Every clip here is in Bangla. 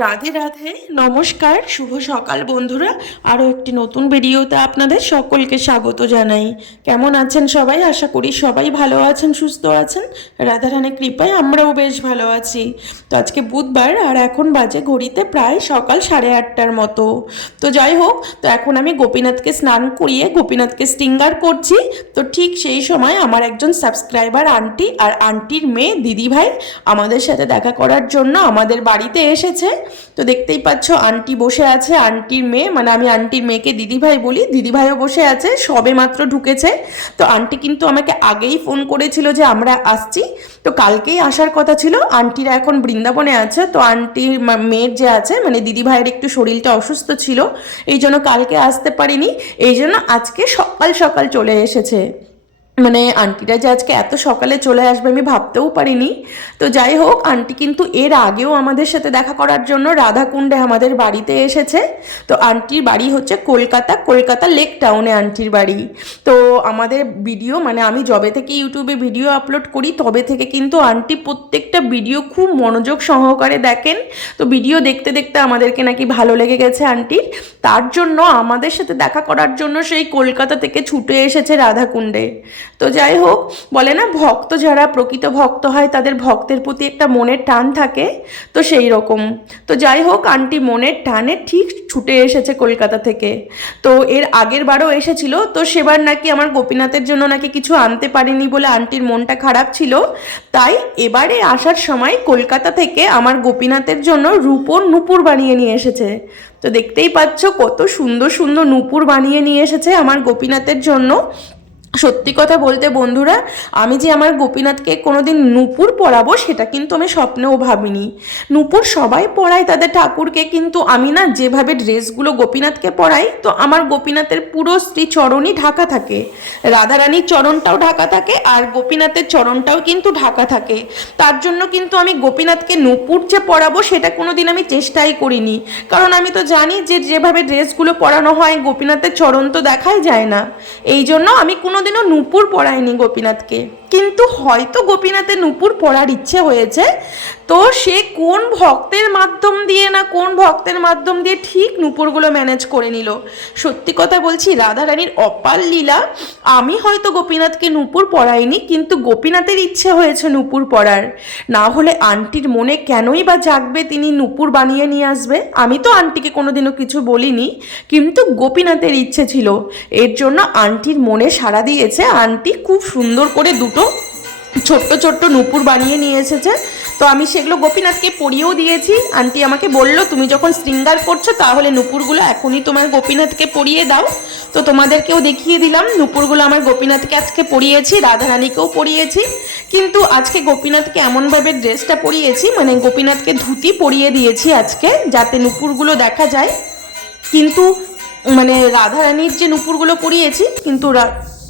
রাধে রাধে, নমস্কার, শুভ সকাল বন্ধুরা। আরও একটি নতুন ভিডিওতে আপনাদের সকলকে স্বাগত জানাই। কেমন আছেন সবাই? আশা করি সবাই ভালো আছেন, সুস্থ আছেন। রাধারানের কৃপায় আমরাও বেশ ভালো আছি। তো আজকে বুধবার, আর এখন বাজে ঘড়িতে প্রায় সকাল সাড়ে আটটার মতো। তো যাই হোক, তো এখন আমি গোপীনাথকে স্নান করিয়ে গোপীনাথকে স্টিঙ্গার করছি। তো ঠিক সেই সময় আমার একজন সাবস্ক্রাইবার আন্টি আর আন্টির মেয়ে দিদিভাই আমাদের সাথে দেখা করার জন্য আমাদের বাড়িতে এসেছে। তো দেখতেই পাচ্ছ, আন্টি বসে আছে, আন্টির মেয়ে মানে আমি আন্টির মেয়েকে দিদিভাই বলি, দিদিভাইও বসে আছে, সবে মাত্র ঢুকেছে। তো আন্টি কিন্তু আমাকে আগেই ফোন করেছিল যে আমরা আসছি। তো কালকেই আসার কথা ছিল, আন্টিরা এখন বৃন্দাবনে আছে, তো আন্টির মেয়ের যে আছে মানে দিদিভাইয়ের একটু শরীরটা অসুস্থ ছিল, এই জন্য কালকে আসতে পারিনি, এই জন্য আজকে সকাল সকাল চলে এসেছে। মানে আন্টিরা যে আজকে এত সকালে চলে আসবে আমি ভাবতেও পারিনি। তো যাই হোক, আন্টি কিন্তু এর আগেও আমাদের সাথে দেখা করার জন্য রাধাকুণ্ডে আমাদের বাড়িতে এসেছে। তো আন্টির বাড়ি হচ্ছে কলকাতা কলকাতা লেক টাউনে আন্টির বাড়ি। তো আমাদের ভিডিও মানে আমি যবে থেকে ইউটিউবে ভিডিও আপলোড করি, তবে থেকে কিন্তু আন্টি প্রত্যেকটা ভিডিও খুব মনোযোগ সহকারে দেখেন। তো ভিডিও দেখতে দেখতে আমাদেরকে নাকি ভালো লেগে গেছে আন্টির। তার জন্য, আমাদের সাথে দেখা করার জন্য সেই কলকাতা থেকে ছুটে এসেছে রাধাকুণ্ডে। তো যাই হোক, বলে না, ভক্ত যারা প্রকৃত ভক্ত হয়, তাদের ভক্তের প্রতি একটা মনের টান থাকে, তো সেই রকম। তো যাই হোক, আন্টি মনের টানে ঠিক ছুটে এসেছে কলকাতা থেকে। তো এর আগের বারও এসেছিল, তো সেবার নাকি আমার গোপীনাথের জন্য নাকি কিছু আনতে পারিনি বলে আন্টির মনটা খারাপ ছিল, তাই এবারে আসার সময় কলকাতা থেকে আমার গোপীনাথের জন্য রূপোর নুপুর বানিয়ে নিয়ে এসেছে। তো দেখতেই পাচ্ছ কত সুন্দর সুন্দর নুপুর বানিয়ে নিয়ে এসেছে আমার গোপীনাথের জন্য। সত্যি কথা বলতে বন্ধুরা, আমি যে আমার গোপীনাথকে কোনোদিন নূপুর পরাবো সেটা কিন্তু আমি স্বপ্নেও ভাবিনি। নূপুর সবাই পরায় তাদের ঠাকুরকে, কিন্তু আমি না যেভাবে ড্রেসগুলো গোপীনাথকে পরাই, তো আমার গোপীনাথের পুরো স্ত্রী চরণই ঢাকা থাকে। রাধারানীর চরণটাও ঢাকা থাকে, আর গোপীনাথের চরণটাও কিন্তু ঢাকা থাকে। তার জন্য কিন্তু আমি গোপীনাথকে নূপুর যে পরাবো সেটা কোনোদিন আমি চেষ্টাই করিনি। কারণ আমি তো জানি যে যেভাবে ড্রেসগুলো পরানো হয়, গোপীনাথের চরণ তো দেখাই যায় না। এই জন্য আমি কোনোদিনও নূপুর পরায়নি গোপীনাথকে। কিন্তু হয়তো গোপীনাথের নূপুর পরার ইচ্ছে হয়েছে। তো সে কোন ভক্তের মাধ্যম দিয়ে না কোন ভক্তের মাধ্যম দিয়ে ঠিক নূপুরগুলো ম্যানেজ করে নিল? সত্যি কথা বলছি, রাধারানীর অপার লীলা, আমি হয়তো গোপীনাথকে নূপুর পরাইনি কিন্তু গোপীনাথের ইচ্ছে হয়েছে নূপুর পরার না হলে আন্টির মনে কেনই বা জাগবে তিনি নূপুর বানিয়ে নিয়ে আসবে? আমি তো আন্টিকে কোনোদিনও কিছু বলিনি, কিন্তু গোপীনাথের ইচ্ছে ছিল। এর জন্য আন্টির মনে সাড়া দিয়েছে। আন্টি খুব সুন্দর করে দুটো ছোট্ট ছোট্ট নূপুর বানিয়ে নিয়ে এসেছে। তো আমি সেগুলো গোপীনাথকে পরিয়েও দিয়েছি। আন্টি আমাকে বলল, তুমি যখন শৃঙ্গার করছ, তাহলে নূপুরগুলো এখনই তোমার গোপীনাথকে পরিয়ে দাও। তো তোমাদেরকেও দেখিয়ে দিলাম, নূপুরগুলো আমার গোপীনাথকে আজকে পরিয়েছি, রাধারানীকেও পরিয়েছি। কিন্তু আজকে গোপীনাথকে এমনভাবে ড্রেসটা পরিয়েছি মানে গোপীনাথকে ধুতি পরিয়ে দিয়েছি আজকে, যাতে নূপুরগুলো দেখা যায়। কিন্তু মানে রাধারানীর যে নূপুরগুলো পরিয়েছি, কিন্তু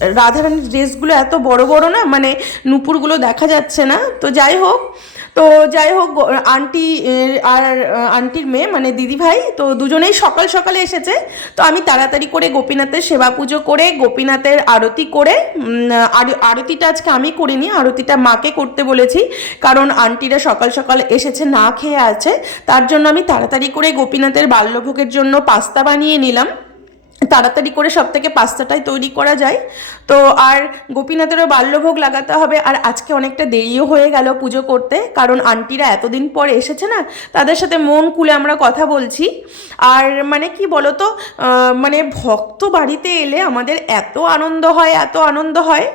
রাধারানীর ড্রেসগুলো এত বড় বড় না মানে নূপুরগুলো দেখা যাচ্ছে না। তো যাই হোক, তো যাই হোক, আন্টি আর, আন্টির মেয়ে মানে দিদিভাই, তো দুজনেই সকাল সকালে এসেছে। তো আমি তাড়াতাড়ি করে গোপীনাথের সেবা পুজো করে, গোপীনাথের আরতি করে আর- আরতিটা আজকে আমি করিনি, আরতিটা মাকে করতে বলেছি, কারণ আন্টিরা সকাল সকাল এসেছে, না খেয়ে আছে। তার জন্য আমি তাড়াতাড়ি করে গোপীনাথের বাল্যভোগের জন্য পাস্তা বানিয়ে নিলাম। তাড়াতাড়ি করে সব থেকে পাস্তাটাই তৈরি করা যায়। তো আর গোপীনাথেরও বাল্যভোগ লাগাতে হবে আর আজকে অনেকটা দেরিও হয়ে গেল পুজো করতে, কারণ আন্টিরা এতদিন পরে এসেছে না, তাদের সাথে মন খুলে আমরা কথা বলছি। আর মানে কি বলতো মানে ভক্ত বাড়িতে এলে আমাদের এত আনন্দ হয়, এত আনন্দ হয়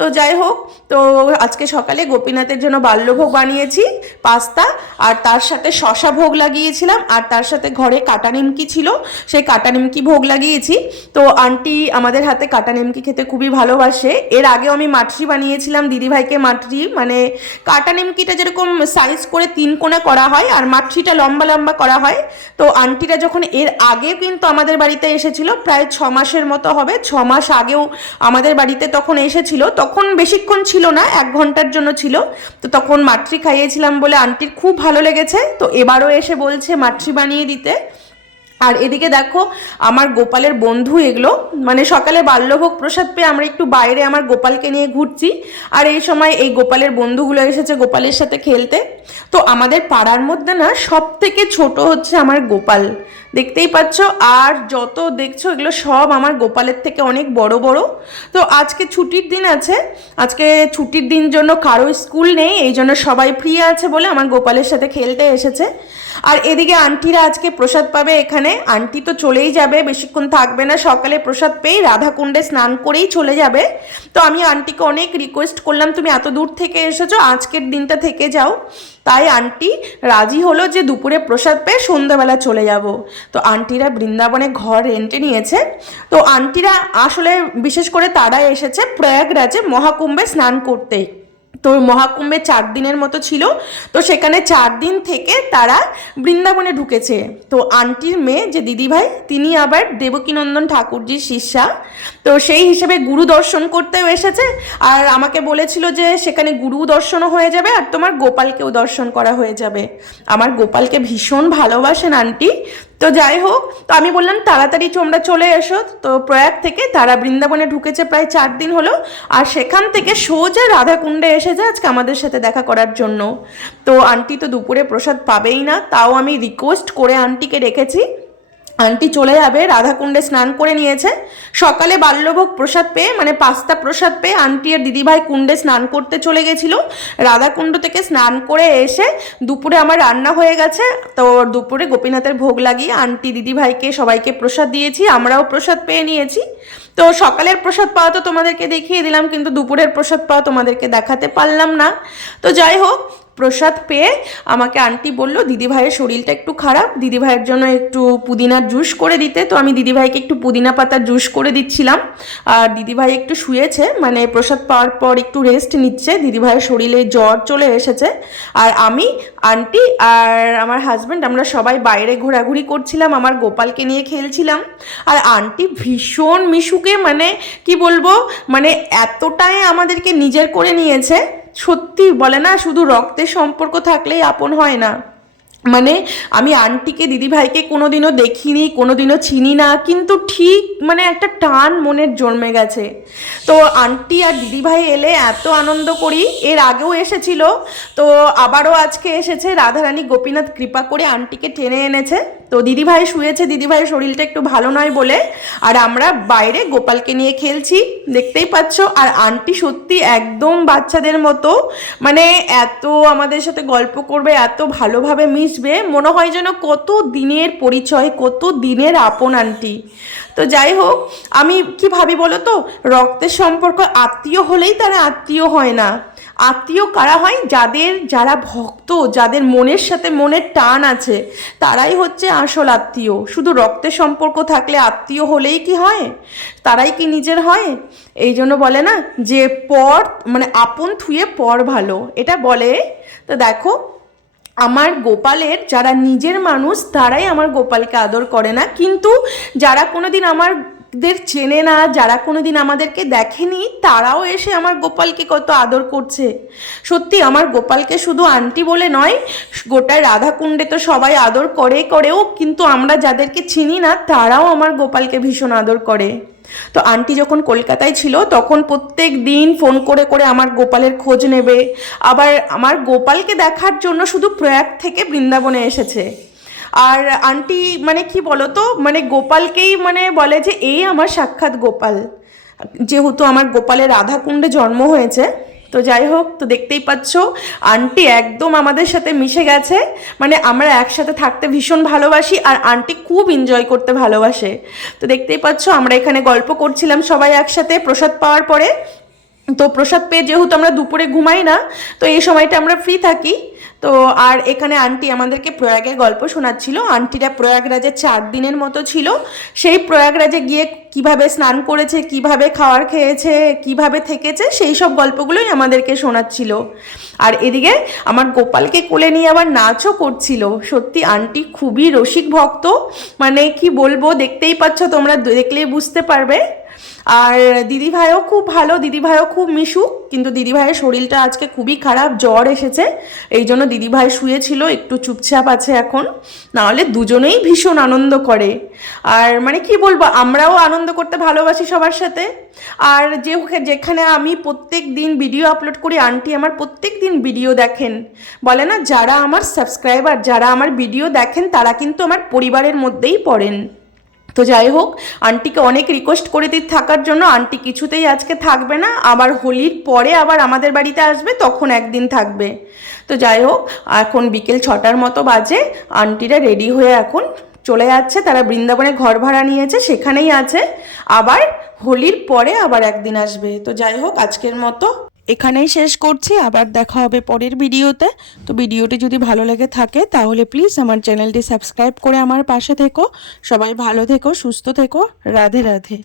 তো যাই হোক, তো আজকে সকালে গোপীনাথের জন্য বাল্যভোগ বানিয়েছি, পাস্তা, আর তার সাথে শশা ভোগ লাগিয়েছিলাম, আর তার সাথে ঘরে কাটা নিমকি ছিল, সেই কাটা নিমকি ভোগ লাগিয়েছি। তো আন্টি আমাদের হাতে কাটা নিমকি খেতে খুবই ভালোবাসে। এর আগেও আমি মাটরি বানিয়েছিলাম দিদিভাইকে মাটরি মানে কাটা নিমকিটা যেরকম সাইজ করে তিন কোণা করা হয়, আর মাটরিটা লম্বা লম্বা করা হয়। তো আন্টিরা যখন এর আগে কিন্তু আমাদের বাড়িতে এসেছিল, প্রায় ছ মাসের মতো হবে, ছ মাস আগেও আমাদের বাড়িতে তখন এসেছিল, তখন বেশিক্ষণ ছিল না, এক ঘণ্টার জন্য ছিল। তো তখন মাতৃ খাইয়েছিলাম বলে আন্টির খুব ভালো লেগেছে। তো এবারও এসে বলছে মাতৃ বানিয়ে দিতে। আর এদিকে দেখো, আমার গোপালের বন্ধু এগুলো। মানে সকালে বাল্যভোগ প্রসাদ পেয়ে আমরা একটু বাইরে আমার গোপালকে নিয়ে ঘুরছি। আর এই সময় এই গোপালের বন্ধুগুলো এসেছে গোপালের সাথে খেলতে। তো আমাদের পাড়ার মধ্যে না সব থেকে ছোট হচ্ছে আমার গোপাল। দেখতেই পাচ্ছ, আর যত দেখছ এগুলো সব আমার গোপালের থেকে অনেক বড় বড়। তো আজকে ছুটির দিন আছে, আজকে ছুটির দিন জন্য কারও স্কুল নেই, এই জন্য সবাই ফ্রি আছে বলে আমার গোপালের সাথে খেলতে এসেছে। আর এদিকে আন্টিরা আজকে প্রসাদ পাবে এখানে, আন্টি তো চলেই যাবে, বেশিক্ষণ থাকবে না, সকালে প্রসাদ পেয়েই রাধাকুণ্ডে স্নান করেই চলে যাবে। তো আমি আন্টিকে অনেক রিকোয়েস্ট করলাম, তুমি এত দূর থেকে এসেছ, আজকের দিনটা থেকে যাও। তাই আন্টি রাজি হলো যে দুপুরে প্রসাদ পেয়ে সন্ধ্যাবেলা চলে যাব। তো আন্টিরা বৃন্দাবনে ঘর রেন্টে নিয়েছে। তো আন্টিরা আসলে বিশেষ করে তারা এসেছে প্রয়াগরাজে মহাকুম্ভে স্নান করতেই। তো মহাকুম্ভে চার দিনের মতো ছিল। তো সেখানে চার দিন থেকে তারা বৃন্দাবনে ঢুকেছে। তো আন্টির মেয়ে যে দিদিভাই, তিনি আবার দেবকীনন্দন ঠাকুরজির শিষ্যা। তো সেই হিসেবে গুরু দর্শন করতেও এসেছে। আর আমাকে বলেছিল যে সেখানে গুরু দর্শনও হয়ে যাবে আর তোমার গোপালকেও দর্শন করা হয়ে যাবে। আমার গোপালকে ভীষণ ভালোবাসেন আন্টি। তো যাই হোক, তো আমি বললাম, তাড়াতাড়ি তোমরা চলে এসো। তো প্রয়াগ থেকে তারা বৃন্দাবনে ঢুকেছে প্রায় চার দিন হলো, আর সেখান থেকে সোজা রাধাকুণ্ডে যায় আজকে আমাদের সাথে দেখা করার জন্য। তো আন্টি তো দুপুরে প্রসাদ পাবেই না, তাও আমি রিকোয়েস্ট করে আন্টিকে রেখেছি। আন্টি চলে যাবে, রাধাকুণ্ডে স্নান করে নিয়েছে। সকালে বাল্যভোগ প্রসাদ পেয়ে মানে পাস্তা প্রসাদ পেয়ে আন্টি আর দিদিভাই কুণ্ডে স্নান করতে চলে গেছিল। রাধাকুণ্ড থেকে স্নান করে এসে দুপুরে আমার রান্না হয়ে গেছে। তো দুপুরে গোপীনাথের ভোগ লাগিয়ে আন্টি দিদিভাইকে সবাইকে প্রসাদ দিয়েছি, আমরাও প্রসাদ পেয়ে নিয়েছি। তো সকালের প্রসাদ পাওয়া তো তোমাদেরকে দেখিয়ে দিলাম, কিন্তু দুপুরের প্রসাদ পাওয়া তোমাদেরকে দেখাতে পারলাম না। তো যাই হোক প্রসাদ পেয়ে আমাকে আন্টি বলল, দিদিভাইয়ের শরীরটা একটু খারাপ, দিদিভাইয়ের জন্য একটু পুদিনার জুস করে দিতে। তো আমি দিদিভাইকে একটু পুদিনা পাতার জুস করে দিচ্ছিলাম। আর দিদিভাই একটু শুয়েছে মানে প্রসাদ পাওয়ার পর একটু রেস্ট নিচ্ছে, দিদিভাইয়ের শরীরে জ্বর চলে এসেছে। আর আমি, আন্টি আর আমার হাজব্যান্ড আমরা সবাই বাইরে ঘোরাঘুরি করছিলাম, আমার গোপালকে নিয়ে খেলছিলাম। আর আন্টি ভীষণ মিশুকে মানে কি বলব মানে এতটাই আমাদেরকে নিজের করে নিয়েছে সত্যি বলে না শুধু রক্তের সম্পর্ক থাকলেই আপন হয় না। মানে আমি আন্টিকে দিদিভাইকে কোনোদিনও দেখিনি, কোনোদিনও চিনি না, কিন্তু ঠিক মানে একটা টান মনের জন্মে গেছে। তো আন্টি আর দিদিভাই এলে এত আনন্দ করি, এর আগেও এসেছিল, তো আবারও আজকে এসেছে, রাধারানী গোপীনাথ কৃপা করে আন্টিকে টেনে এনেছে। তো দিদিভাই শুয়েছে, দিদিভাইয়ের শরীরটা একটু ভালো নয় বলে, আর আমরা বাইরে গোপালকে নিয়ে খেলছি, দেখতেই পাচ্ছ, আর আন্টি সত্যি একদম বাচ্চাদের মতো মানে এত আমাদের সাথে গল্প করবে, এত ভালোভাবে মিশবে মনে হয় যেন কত দিনের পরিচয়, কত দিনের আপন আন্টি। তো যাই হোক, আমি কি ভাবি বলো তো? রক্তের সম্পর্ক আত্মীয় হলেই তারা আত্মীয় হয় না। আত্মীয় কারা হয়? যাদের যারা ভক্ত, যাদের মনের সাথে মনের টান আছে, তারাই হচ্ছে আসল আত্মীয়। শুধু রক্তের সম্পর্ক থাকলে আত্মীয় হলেই কি হয়? তারাই কি নিজের হয়? এই জন্য বলে না যে পর মানে আপন থুয়ে পর ভালো। এটা বলে, তো দেখো আমার গোপালের, যারা নিজের মানুষ, তারাই আমার গোপালকে আদর করে না। কিন্তু যারা কোনোদিন আমার দের চেনে না, যারা কোনোদিন আমাদেরকে দেখেনি, তারাও এসে আমার গোপালকে কত আদর করছে। সত্যি, আমার গোপালকে শুধু আন্টি বলে নয়, গোটায় রাধাকুণ্ডে তো সবাই আদর করে করেও, কিন্তু আমরা যাদেরকে চিনি না, তারাও আমার গোপালকে ভীষণ আদর করে। তো আন্টি যখন কলকাতায় ছিল, তখন প্রত্যেক দিন ফোন করে করে আমার গোপালের খোঁজ নেবে। আবার আমার গোপালকে দেখার জন্য শুধু প্রয়াগ থেকে বৃন্দাবনে এসেছে। আর আন্টি মানে কি বলতো মানে গোপালকেই মানে বলে যে এই আমার সাক্ষাৎ গোপাল। যেহেতু আমার গোপালের রাধাকুণ্ডে জন্ম হয়েছে তো যাই হোক, তো দেখতেই পাচ্ছ, আন্টি একদম আমাদের সাথে মিশে গেছে। মানে আমরা একসাথে থাকতে ভীষণ ভালোবাসি আর আন্টি খুব এনজয় করতে ভালোবাসে। তো দেখতেই পাচ্ছ, আমরা এখানে গল্প করছিলাম সবাই একসাথে প্রসাদ পাওয়ার পরে। তো প্রসাদ পেয়ে যেহেতু আমরা দুপুরে ঘুমাই না, তো এই সময়টা আমরা ফ্রি থাকি। তো আর এখানে আন্টি আমাদেরকে প্রয়াগের গল্প শোনাচ্ছিল। আন্টিরা প্রয়াগরাজে চার দিনের মতো ছিল। সেই প্রয়াগরাজে গিয়ে কীভাবে স্নান করেছে, কীভাবে খাওয়ার খেয়েছে, কীভাবে থেকেছে, সেই সব গল্পগুলোই আমাদেরকে শোনাচ্ছিল। আর এদিকে আমার গোপালকে কোলে নিয়ে আবার নাচও করছিল। সত্যি আন্টি খুবই রসিক ভক্ত মানে কি বলব, দেখতেই পাচ্ছ তোমরা দেখলেই বুঝতে পারবে। আর দিদিভাইও খুব ভালো, দিদিভাইও খুব মিশুক, কিন্তু দিদিভাইয়ের শরীরটা আজকে খুবই খারাপ, জ্বর এসেছে। এই জন্য দিদিভাই শুয়েছিল, একটু চুপচাপ আছে এখন। নাহলে দুজনেই ভীষণ আনন্দ করে। আর মানে কি বলব, আমরাও আনন্দ করতে ভালোবাসি সবার সাথে। আর যে যেখানে আমি প্রত্যেক দিন ভিডিও আপলোড করি, আন্টি আমার প্রত্যেক দিন ভিডিও দেখেন। বলে না, যারা আমার সাবস্ক্রাইবার যারা আমার ভিডিও দেখেন, তারা কিন্তু আমার পরিবারের মধ্যেই পড়েন। তো যাই হোক, আন্টিকে অনেক রিকোয়েস্ট করে দিই থাকার জন্য। আন্টি কিছুতেই আজকে থাকবে না। আবার হোলির পরে আবার আমাদের বাড়িতে আসবে, তখন একদিন থাকবে। তো যাই হোক, এখন বিকেল ছটার মতো বাজে। আন্টিরা রেডি হয়ে এখন চলে যাচ্ছে। তারা বৃন্দাবনে ঘর ভাড়া নিয়েছে, সেখানেই আছে। আবার হোলির পরে আবার একদিন আসবে। তো যাই হোক, আজকের মতো এখানেই শেষ করছি, আবার দেখা হবে পরের ভিডিওতে। তো ভিডিওটি যদি ভালো লেগে থাকে, তাহলে প্লিজ আমার চ্যানেলটি সাবস্ক্রাইব করে আমার পাশে থেকো। সবাই ভালো থেকো, সুস্থ থেকো। রাধে রাধে।